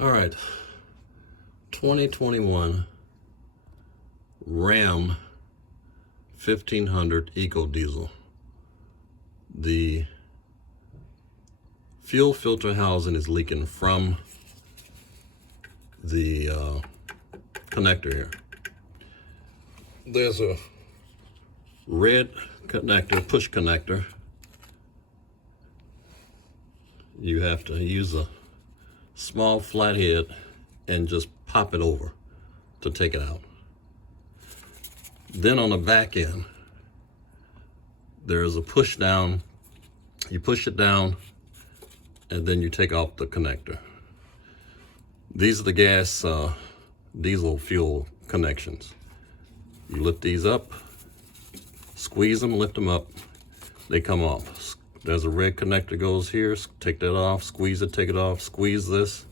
All right, 2021 Ram 1500 Eco Diesel. The fuel filter housing is leaking from the connector here. There's a red connector, push connector. You have to use a small flathead and just pop it over to take it out. Then on the back end, there's a push down. You push it down and then you take off the connector. These are the gas diesel fuel connections. You lift these up, squeeze them, lift them up, they come off. There's a red connector goes here, take that off, squeeze it, take it off, squeeze this,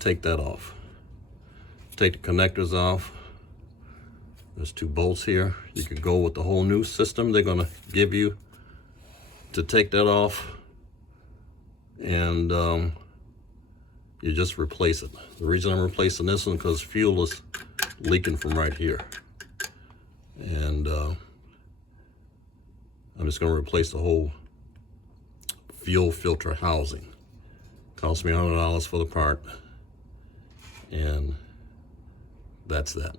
take that off. Take the connectors off. There's two bolts here. You could go with the whole new system they're gonna give you to take that off, and you just replace it. The reason I'm replacing this one because fuel is leaking from right here. And I'm just gonna replace the whole fuel filter housing. Cost me $100 for the part, and that's that.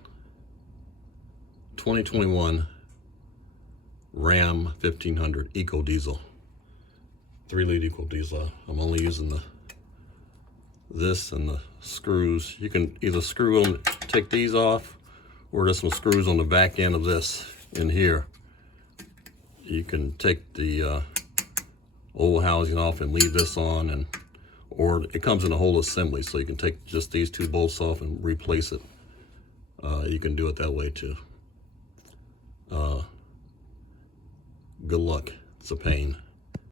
2021 Ram 1500 Eco Diesel, 3-liter Eco Diesel. I'm only using this and the screws. You can either screw them, take these off, or there's some screws on the back end of this in here. You can take the old housing off and leave this on, or it comes in a whole assembly, so you can take just these two bolts off and replace it. You can do it that way too. Good luck. It's a pain.